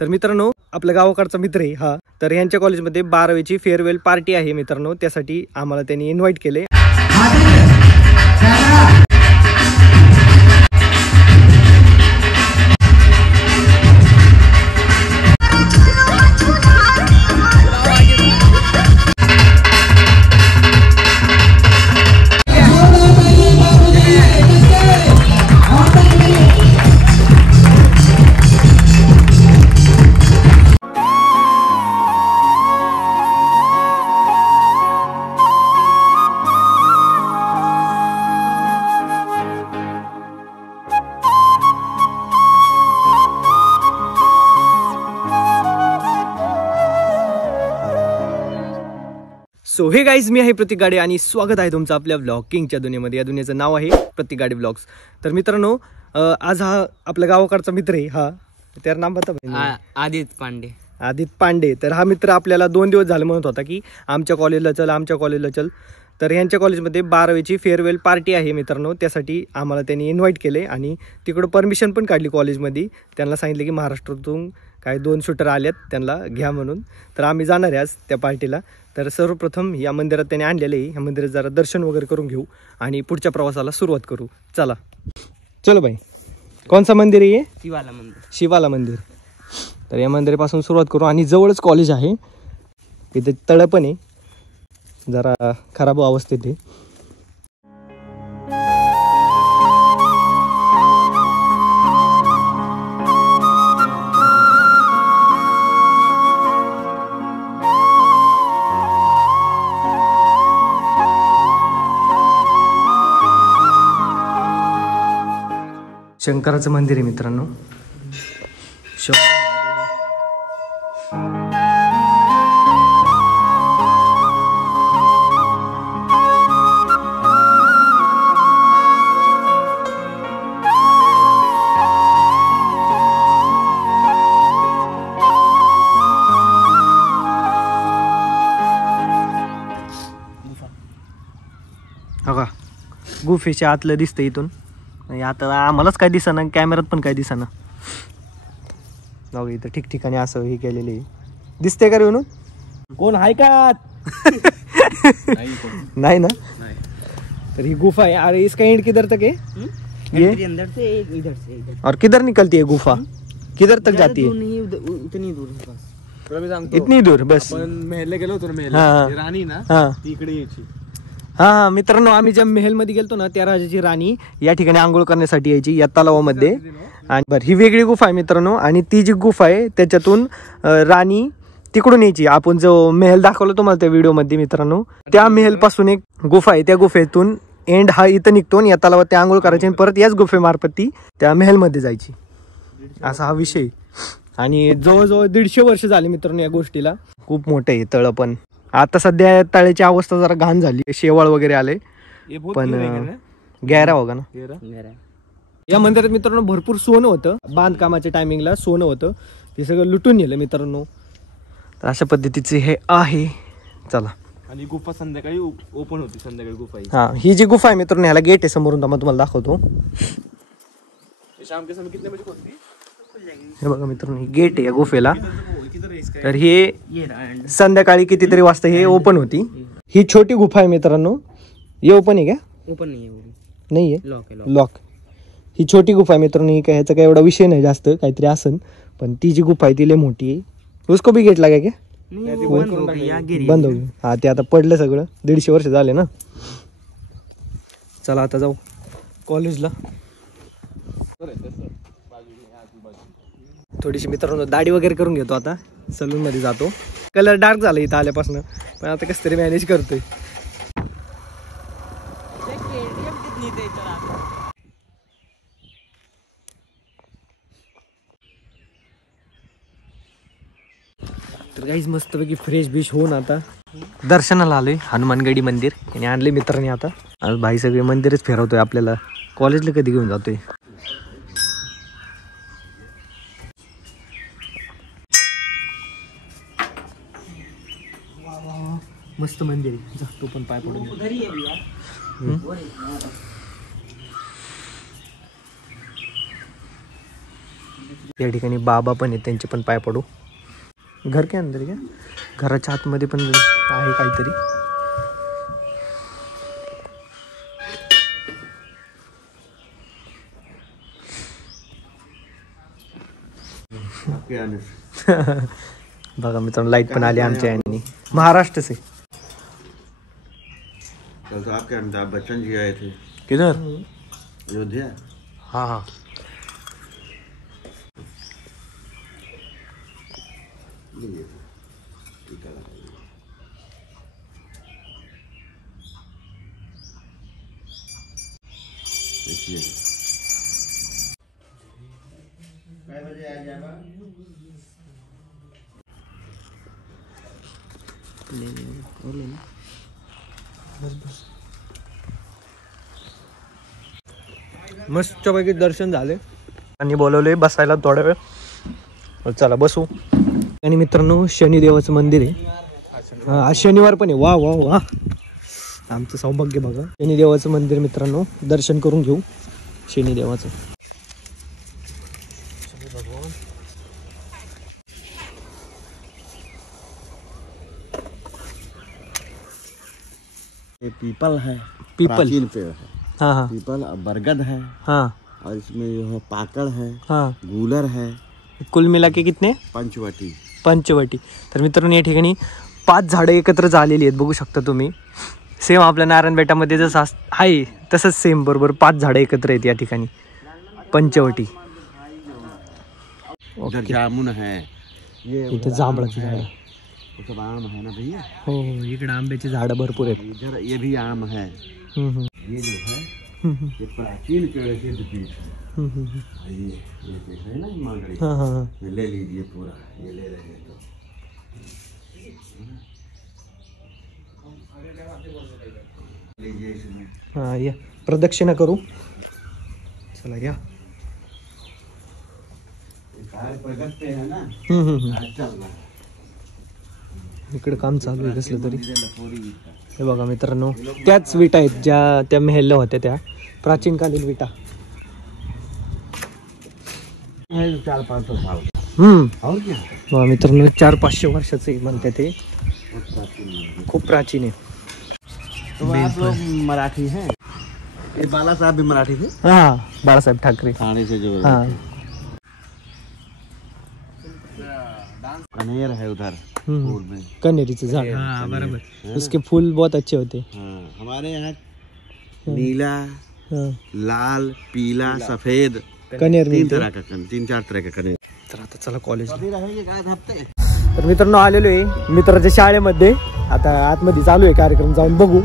तर मित्रांनो, आपल्या गावाकडचा मित्र आहे हा. तर यांच्या कॉलेजमध्ये 12वीची फेअरवेल पार्टी आहे मित्रांनो, त्यासाठी आम्हाला त्यांनी इन्व्हाइट केले. सो हे गाईज, मी आहे प्रतीक गाडे आणि स्वागत आहे तुमचं आपल्या व्लॉगिंगच्या दुनियेमध्ये. या दुनियेचं नाव आहे प्रतीक गाडे व्लॉग्स. तर मित्रांनो, आज हा आपल्या गावाकडचा मित्र आहे हा. त्याचं नाम बता. आदित्य पांडे. तर हा मित्र आपल्याला 2 दिवस झाले म्हणत होता की आमच्या कॉलेजला चल. तर यांच्या कॉलेजमध्ये 12वीची फेअरवेल पार्टी आहे मित्रांनो, त्यासाठी आम्हाला त्यांनी इन्व्हाइट केले आणि तिकडं परमिशन पण काढली कॉलेजमध्ये. त्यांना सांगितलं की महाराष्ट्रातून काही 2 शूटर आलेत, त्यांना घ्या म्हणून. तर आम्ही जाणार आहे आज त्या पार्टीला. तर सर्वप्रथम या मंदिरात त्याने आणलेलं आहे. ह्या मंदिरात जरा दर्शन वगैरे करून घेऊ आणि पुढच्या प्रवासाला सुरुवात करू. चलो भाई. कोणचं मंदिर आहे? शिवाला मंदिर. तर या मंदिरापासून सुरुवात करू आणि जवळच कॉलेज आहे. इथे तळ पण आहे, जरा खराब अवस्थेत आहे. शंकराचं मंदिर आहे मित्रांनो. बघा, गुफेच्या आतलं दिसतं इथून. आता आम्हालाच काय दिसेना, कॅमेऱ्यात पण काय दिसेना. इथं ठिकठिकाणी असं हे केलेलं आहे. दिसते का रे म्हणून? कोण आहे का? नाही ना. तर ही गुफा है. अरे इसका एंड किधर तक है? ये अंदर से इधर से. और किधर निकलती है गुफा? किधर तक जाती है? इतनी दूर बस. इतनी दूर बस. महल गेलो होतो ना, महल राणी ना तिकडे यायची. हा मित्रांनो, आम्ही ज्या महलमध्ये गेलतो ना, त्या राजाची राणी या ठिकाणी आंघोळ करण्यासाठी यायची, या तलावामध्ये. आणि बरं, ही वेगळी गुफा आहे मित्रांनो. आणि ती जी गुफा आहे त्याच्यातून राणी तिकडून यायची. आपण जो महल दाखवला तुम्हाला त्या व्हिडिओमध्ये मित्रांनो, त्या महल पासून एक गुफा आहे. त्या गुफेतून एंड हा इथं निघतो आणि या तलावात त्या आंघोळ करायची आणि परत याच गुफेमार्फत ती त्या महलमध्ये जायची. असा हा विषय. आणि जवळजवळ 150 वर्ष झाली मित्रांनो या गोष्टीला. खूप मोठं आहे तळ. पण आता सध्या तळ्याची अवस्था जरा घाण झाली, शेवाळ वगैरे आले. पण गॅरा होगा ना. या मंदिरात मित्रांनो भरपूर सोनं होतं. बांधकामाच्या टायमिंगला सोनं होतं, ते सगळं लुटून नेलं मित्रांनो. तर अशा पद्धतीचे हे आहे. चला. आणि गुफा संध्याकाळी ओपन होती. संध्याकाळी गुफा. हा, ही जी गुफा आहे मित्रांनो, ह्याला गेट आहे समोरून, तुम्हाला दाखवतो. शाम के समय कितने बजे खोलती? हे बघा मित्रांनो, गेट आहे या गुफेला. तर हे संध्याकाळी कितीतरी वाजता हे ओपन होती. ही छोटी गुफा आहे मित्रांनो. हे ओपन आहे का? ओपन नाही आहे, लॉक. ही छोटी गुफा आहे मित्रांनो. ही काय, ह्याचा काय एवढा विषय नाही जास्त, काहीतरी असन. पण ती जी गुफा आहे ती लय मोठी आहे. उसको भी गेट लागा क्या? बंद हो गई. हा, ते आता पडलं सगळं. 150 वर्ष झाले ना. चला आता जाऊ कॉलेजला. थोडीशी मित्रांनो दाढी वगैरे करून घेतो. आता सलून मध्ये जातो. कलर डार्क झाला इथं आल्यापासून, पण आता कसं तरी मॅनेज करतोय. तर गाईज मस्तपैकी फ्रेश बिश होऊन आता दर्शनाला आलोय हनुमानगडी मंदिर. आणि आणले मित्रांनी. आता आज भाई सगळे मंदिरच फिरवतोय आपल्याला. कॉलेजला कधी घेऊन जातोय. मस्त मंदिर आहे. तो पण पाय पडून या ठिकाणी बाबा पण आहेत, त्यांचे पण पाय पडू. घर के अंदर क्या घराच्या आतमध्ये पण आहे काहीतरी. बघा मित्रांनो लाईट पण आली आमच्या यांनी. महाराष्ट्र से. कल तो आपके अमिताभ बच्चन जी आए थे. किधर? अयोध्या. हाँ हाँ. मस्तपैकी दर्शन झाले आणि बोलवले बसायला थोडा वेळ. चला बसू. आणि मित्रांनो शनिदेवाचं मंदिर आहे. आज शनिवार पण आहे. वा वा वा आमचं सौभाग्य बघा. शनिदेवाचं मंदिर मित्रांनो दर्शन करून घेऊ शनिदेवाचं. ये पीपल है. पीपल प्राचीन पेड़ है. हाँ हाँ पीपल और बरगद है. हाँ और इसमें जो है पाकड़ है. हाँ. गूलर है. कुल मिला के कितने? पंचवटी. पंचवटी. तर मित्रांनो या ठिकाणी 5 झाडं एकत्र झालेली आहेत बघू शकता तुम्ही. सेम आपल्या नारायण बेटामध्ये जसं आहे तसंच सेम बरोबर 5 झाडं एकत्र आहेत या ठिकाणी पंचवटी. इधर जामुन है. ये इथे जांभळाची झाडं. ये सब आम है ना भैया. हो इकडे आंब्याची झाडं भरपूर आहेत. इधर ये भी आम है. ये जो है ये प्राचीन पेड़ के बीच है. ये देख रहे हैं ना मांगड़ी. हाँ हाँ. ये ले लीजिए पूरा. ये ले रहे हैं तो लीजिए इसमें. हाँ या प्रदक्षिणा करू. चला या. कार्य प्रगत पे है ना. आज चल रहा है. इकडे काम चालू आहे कसलं तरी. लपोरी. हे बघा मित्रांनो त्याच विटा आहेत ज्या त्या मेहल्ल्या होत्या त्या प्राचीनकालीन विटा. 400-500 साल. और क्या. बघा मित्रांनो 400-500 वर्षाचे म्हणते ते. खूप प्राचीन आहे. तो आप लोग मराठी हैं. ये बाला साहब भी मराठी थे. हाँ बाळासाहेब ठाकरे. थाने से जो हाँ. कनेर है उधर फूल में. कनेरीचं झाड. हाँ बराबर. उसके फूल बहुत अच्छे होते. हाँ, हमारे यहाँ नीला, हाँ. लाल, पीला, सफेद कनेर 3 मिळते. तरह का 3-4 तरह का कनेर. तर आता चला कॉलेज. अभी रहेंगे एक आध हफ्ते. तर मित्रांनो आलेलो आहे मित्राच्या शाळेमध्ये. आता आतमध्ये चालू आहे कार्यक्रम जाऊन बघू.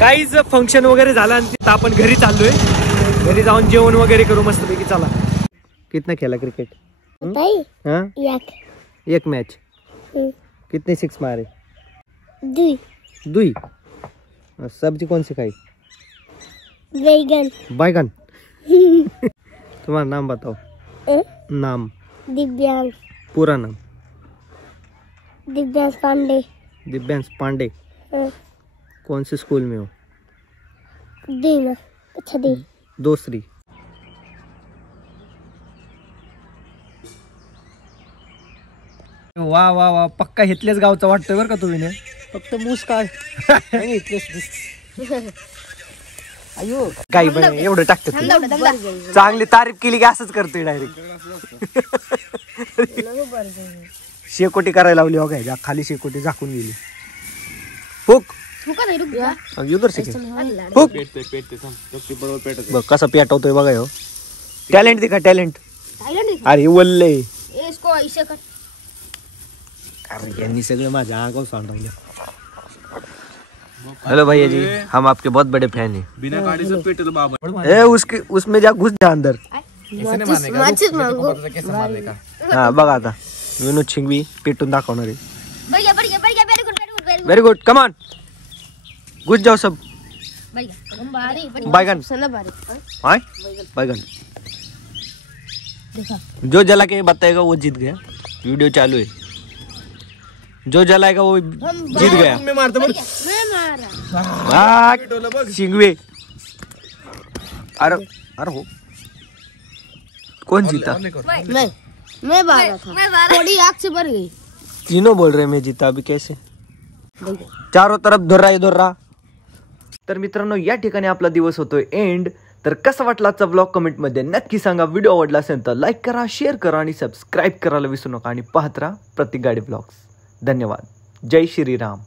काहीच फंक्शन वगैरे झाला आणि आता आपण घरी चाललोय. घरी जाऊन जेवण वगैरे करू मस्तपैकी. चला. कितना खेला क्रिकेट? हाँ? एक मैच. कितने 6 मारे? 2. सब्जी कौन सी खाई? बैगन. तुम्हारा नाम बताओ. नाम? दिव्यांश. पूरा नाम? दिव्यांश पांडे. दिव्यांश पांडे. कौन से स्कूल में हो? दूसरी. वा वा वा पक्का इथल्याच गावचा वाटतोय बरं का तुम्ही. फक्त मूस काय अयो काही पण एवढं टाकतात. चांगली तारीफ केली की असंच करतोय डायरेक्ट. शेकोटी करायला लावली हो काय. खाली शेकोटी झाकून गेली. फुक युगर से फुक. बघ कसा पेटवतोय बघा हो. टॅलेंट दिखा टॅलेंट. अरे वल्ले. इसको ऐसे कर. अरे यांनी सगळं माझ्या अंगावर सांडवलं. हेलो भैया जी, हम आपके बहुत बड़े फैन हैं. बिना गाड़ी से पेट्रोल बाबा ए उसमें जा, घुस जा अंदर. हा बघा आता विनोद शिंगवी पेटून दाखवणार आहे. व्हेरी गुड, कम ऑन, घुस जाओ सब. बैगन हाय बैगन. जो जला के बताएगा वो जीत गया. वीडियो चालू है. जो जलाएगा वो जीत गया. शिंगवे. अरे अरे हो, कौन जीता? मैं बारा था. थोड़ी आग से भर गई. तीनों बोल रहे मैं जीता. अभी कैसे? चारों तरफ धुर्रा. तर मित्रांनो, या ठिकाणी आपला दिवस होतोय एंड. तर कसा वाटला आजचा ब्लॉग कमेंटमध्ये नक्की सांगा. व्हिडिओ आवडला असेल तर लाईक करा, शेअर करा आणि सबस्क्राईब करायला विसरू नका. आणि पाहत राहा प्रत्येक गाडी ब्लॉग्स. धन्यवाद. जय श्रीराम.